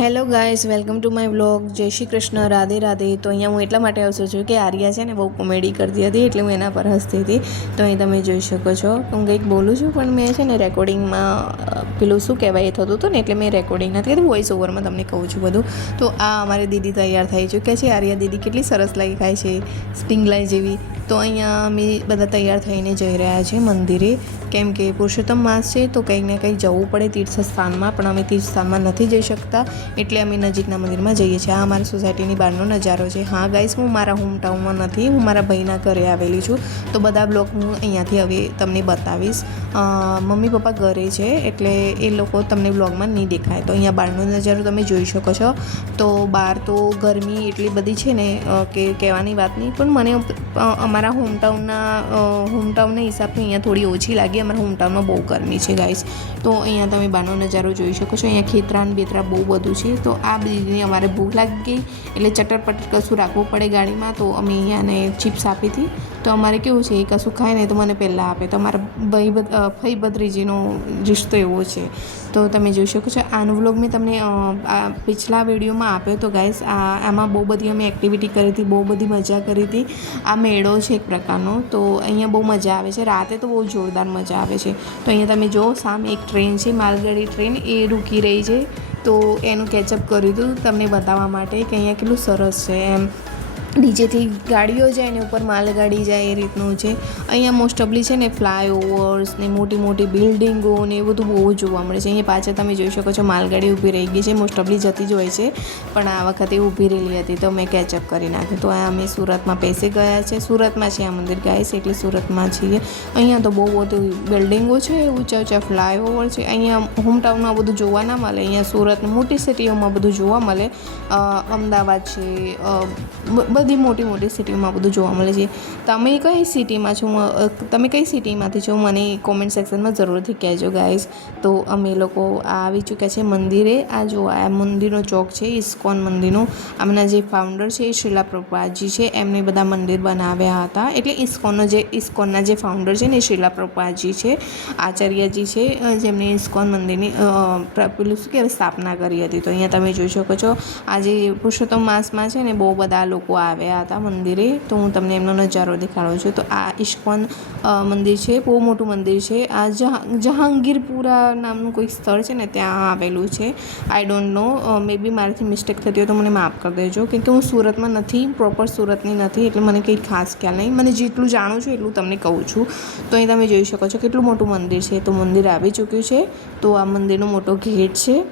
Hello guys, welcome to my vlog. જય શ્રી કૃષ્ણ, રાધે રાધે. તો અહીંયા હું એટલા માટે આવશું છું કે આર્યા છે ને બહુ કોમેડી કરતી હતી, એટલે હું એના પર હસતી હતી. તો અહીં તમે જોઈ શકો છો હું કંઈક બોલું છું, પણ મેં છે ને રેકોર્ડિંગમાં પેલું શું કહેવાય એ થતું હતું ને, એટલે મેં રેકોર્ડિંગ નથી કરી, વોઇસ ઓવરમાં તમને કહું છું બધું. તો આ અમારી દીદી તૈયાર થઈ ચૂક્યા છે. આર્યા દીદી કેટલી સરસ લાગે છે, સ્ટિંગલાઈ જેવી. તો અહીંયા અમે બધા તૈયાર થઈને જઈ રહ્યા છીએ મંદિરે, કેમ કે પુરુષોત્તમ માસ છે તો કંઈક ને કંઈક જવું પડે તીર્થસ્થાનમાં, પણ અમે તીર્થસ્થાનમાં નથી જઈ શકતા, એટલે અમે નજીકના મંદિરમાં જઈએ છીએ. આ અમારી સોસાયટીની બહારનો નજારો છે. હા ગાઈસ, હું મારા હોમટાઉનમાં નથી, હું મારા ભાઈના ઘરે આવેલી છું. તો બધા બ્લોગ હું અહીંયાથી હવે તમને બતાવીશ. મમ્મી પપ્પા ઘરે છે એટલે એ લોકો તમને બ્લોગમાં નહીં દેખાય. તો અહીંયા બહારનો નજારો તમે જોઈ શકો છો. તો બહાર તો ગરમી એટલી બધી છે ને કે કહેવાની વાત નહીં, પણ મને અમારા હોમટાઉનના હિસાબથી અહીંયા થોડી ઓછી લાગી. અમારા હોમટાઉનમાં બહુ ગરમી છે ગાઈસ. તો અહીંયા તમે બહારનો નજારો જોઈ શકો છો. અહીંયા ખેતરાન બેતરા બહુ બધું છે. તો આ દીદીને અમારે ભૂખ લાગી ગઈ એટલે ચટરપટર કશું રાખવું પડે ગાડીમાં. તો અમે અહીંયાને ચિપ્સ આપી હતી. તો અમારે કેવું છે, એ કશું ખાય ને તો મને પહેલાં આપે. તો અમારા ફઈ ભત્રીજીનો રિશ્તો એવો છે. તો તમે જોઈ શકો છો. આનો વ્લોગ મેં તમને પિછલા વિડીયોમાં આપ્યો તો ગાઈસ. આમાં બહુ બધી અમે એક્ટિવિટી કરી હતી, બહુ બધી મજા કરી હતી. આ મેળો છે એક પ્રકારનો. તો અહીંયા બહુ મજા આવે છે. રાતે તો બહુ જોરદાર મજા આવે છે. તો અહીંયા તમે જો સામે એક ટ્રેન છે, માલગાડી ટ્રેન, એ રૂકી રહી છે. તો એનું કેચઅપ કર્યું હતું તમને બતાવવા માટે કે અહીંયા કેટલું સરસ છે એમ. નીચેથી ગાડીઓ જાય ને ઉપર માલગાડી જાય, એ રીતનું છે. અહીંયા મોસ્ટ ઓફલી છે ને ફ્લાયઓવર્સ ને મોટી મોટી બિલ્ડિંગો ને એ બધું બહુ જોવા મળે છે. અહીંયા પાછળ તમે જોઈ શકો છો માલગાડી ઊભી રહી ગઈ છે. મોસ્ટ ઓફલી જતી જ હોય છે, પણ આ વખતે ઊભી રહેલી હતી તો મેં કેચઅપ કરી નાખ્યું. તો આ અમે સુરતમાં પેસે ગયા છે. સુરતમાં છે આ મંદિર ગાઈસ, એટલે સુરતમાં છીએ. અહીંયા તો બહુ બધી બિલ્ડિંગો છે, ઊંચા ઊંચા ફ્લાયઓવર છે. અહીંયા હોમટાઉનમાં બધું જોવા ના મળે. અહીંયા સુરત મોટી સિટીઓમાં બધું જોવા મળે. અમદાવાદ છે, બધી મોટી મોટી સિટીમાં બધું જોવા મળે છે. તમે કઈ સિટીમાં છો, તમે કઈ સિટીમાંથી છો, મને કોમેન્ટ સેક્શનમાં જરૂરથી કહેજો ગાઈઝ. તો અમે લોકો આવી ચૂક્યા છે મંદિરે. આ જો આ મંદિરનો ચોક છે, ઇસ્કોન મંદિરનો. આમના જે ફાઉન્ડર છે એ શ્રીલા પ્રભુપાદજી છે. એમને બધા મંદિર બનાવ્યા હતા. એટલે ઇસ્કોનના જે ફાઉન્ડર છે ને એ શ્રીલા પ્રભુપાદજી છે, આચાર્યજી છે, જેમને ઇસ્કોન મંદિરની પેલું શું કહેવાય સ્થાપના કરી હતી. તો અહીંયા તમે જોઈ શકો છો. આજે પુરુષોત્તમ માસમાં છે ને બહુ બધા લોકો આવ્યા હતા મંદિરે. તો હું તમને એમનો નજારો દેખાડું છું. તો આ ઇસ્કોન મંદિર છે, બહુ મોટું મંદિર છે. આ જહાંગીરપુરા નામનું કોઈ સ્થળ છે ને ત્યાં આવેલું છે. આઈ ડોન્ટ નો, મે બી મારાથી મિસ્ટેક થતી હોય તો મને માફ કરી દેજો, કેમ કે હું સુરતમાં નથી, પ્રોપર સુરતની નથી, એટલે મને કંઈ ખાસ ખ્યાલ નહીં. મને જેટલું જાણું છું એટલું તમને કહું છું. તો અહીં તમે જોઈ શકો છો કેટલું મોટું મંદિર છે. તો મંદિર આવી ચૂક્યું છે. તો આ મંદિરનો મોટો ગેટ છે.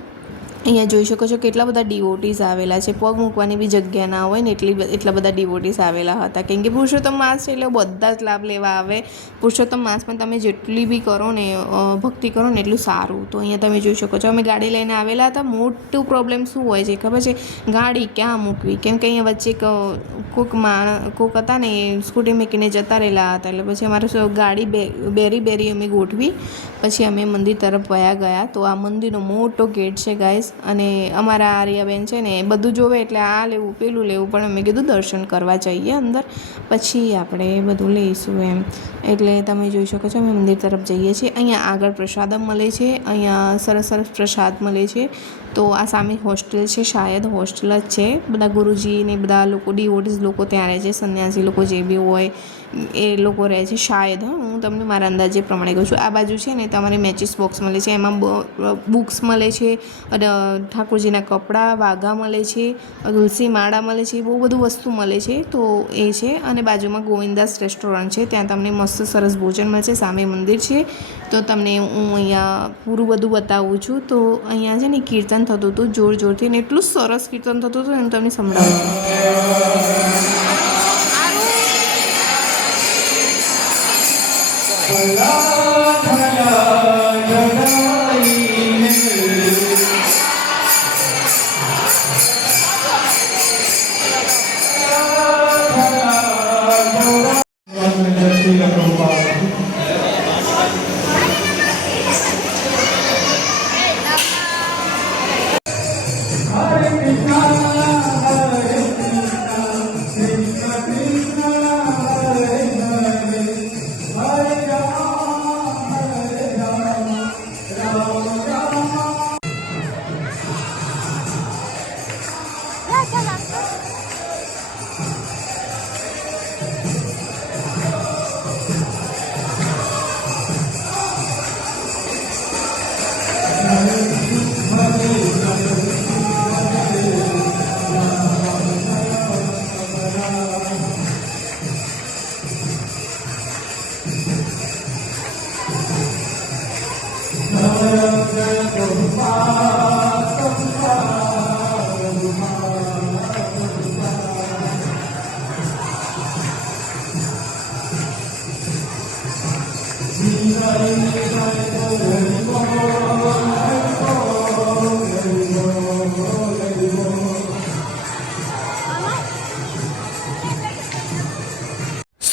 અહીંયા જોઈ શકો છો કેટલા બધા ડિવોટીઝ આવેલા છે. પગ મૂકવાની બી જગ્યા ના હોય ને એટલા બધા ડિવોટીઝ આવેલા હતા, કેમ કે પુરુષોત્તમ માસ છે એટલે બધા જ લાભ લેવા આવે. પુરુષોત્તમ માસમાં તમે જેટલી બી કરો ને ભક્તિ કરો ને એટલું સારું. તો અહીંયા તમે જોઈ શકો છો અમે ગાડી લઈને આવેલા હતા. મોટું પ્રોબ્લેમ શું હોય છે ખબર છે, ગાડી ક્યાં મૂકવી, કેમ કે અહીંયા વચ્ચે કોક હતા ને એ સ્કૂટી મૂકીને જતા રહેલા હતા. એટલે પછી અમારે ગાડી બેરી અમે ગોઠવી, પછી અમે મંદિર તરફ વયા ગયા. તો આ મંદિરનો મોટો ગેટ છે ગાઈસ. અને અમારા આર્યાબેન છે ને બધું જોવે એટલે આ લેવું પેલું લેવું, પણ અમે કીધું દર્શન કરવા જઈએ અંદર, પછી આપણે બધું લઈશું એમ. એટલે તમે જોઈ શકો છો અમે મંદિર તરફ જઈએ છીએ. અહીંયા આગળ પ્રસાદ મળે છે. અહીંયા સરસ સરસ પ્રસાદ મળે છે. તો આ સામે હોસ્ટેલ છે, શાયદ હોસ્ટેલ જ છે. બધા ગુરુજી ને બધા લોકો ડિવોટીઝ લોકો ત્યાં રહે છે, સંન્યાસી લોકો જે બી હોય એ લોકો રહે છે શાયદ. હું તમને મારા અંદાજે પ્રમાણે કહું છું. આ બાજુ છે ને તમારે મેચિસ બોક્સ મળે છે, એમાં બુક્સ મળે છે, ઠાકોરજીના કપડાં, વાઘા મળે છે, તુલસી માળા મળે છે, બહુ બધું વસ્તુ મળે છે. તો એ છે. અને બાજુમાં ગોવિંદાસ રેસ્ટોરન્ટ છે, ત્યાં તમને મસ્ત સરસ ભોજન મળશે. સામે મંદિર છે. તો તમને હું અહીંયા પૂરું બધું બતાવું છું. તો અહીંયા છે ને કીર્તન થતું હતું જોર જોરથી, ને એટલું સરસ કીર્તન થતું હતું એનું તમને સંભળાવું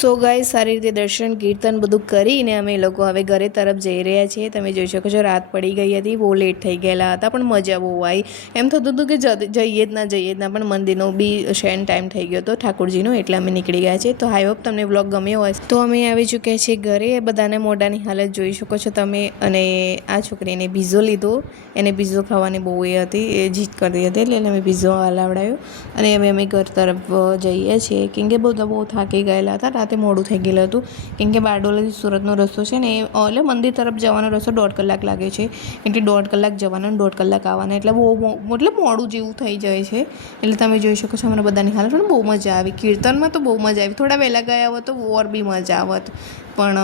સો ગાઈસ સારી રીતે દર્શન કીર્તન બધું કરીને અમે લોકો હવે ઘરે તરફ જઈ રહ્યા છીએ. તમે જોઈ શકો છો રાત પડી ગઈ હતી, બહુ લેટ થઈ ગયેલા હતા, પણ મજા બહુ આવી. એમ થતું હતું કે જઈએ જ ના, પણ મંદિરનો બી શેન ટાઈમ થઈ ગયો હતો ઠાકોરજીનો, એટલે અમે નીકળી ગયા છીએ. તો આઈ હોપ તમને વ્લોગ ગમ્યો હોય. તો અમે આવી ચૂક્યા છીએ ઘરે. બધાને મોઢાની હાલત જોઈ શકો છો તમે. અને આ છોકરીને પીઝો લીધો, એને પીઝો ખાવાની બહુ એ હતી, એ જીદ કરતી હતી, એટલે અમે પીઝો હલાવડાવ્યો. અને હવે અમે ઘર તરફ જઈએ છીએ, કેમ કે બધા બહુ થાકી ગયેલા હતા. રાતે મોડું થઈ ગયેલું હતું, કેમ કે બારડોલીથી સુરતનો રસ્તો છે ને, એટલે મંદિર તરફ જવાનો રસ્તો 1.5 કલાક લાગે છે. એટલે 1.5 કલાક જવાના અને 1.5 કલાક આવવાના, એટલે બહુ મતલબ મોડું જેવું થઈ જાય છે. એટલે તમે જોઈ શકો છો અમારા બધાની હાલત. પણ બહુ મજા આવી કીર્તનમાં, તો બહુ મજા આવી. થોડા વહેલા ગયા હોત તો ઓર બી મજા આવત. પણ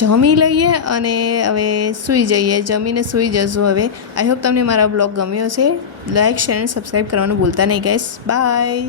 જમી લઈએ અને હવે સૂઈ જઈએ. જમીને સૂઈ જશું હવે. આઈ હોપ તમને મારા બ્લોગ ગમ્યો છે. લાઇક, શેર અને સબસ્ક્રાઈબ કરવાનું ભૂલતા નહીં ગાઈસ. બાય.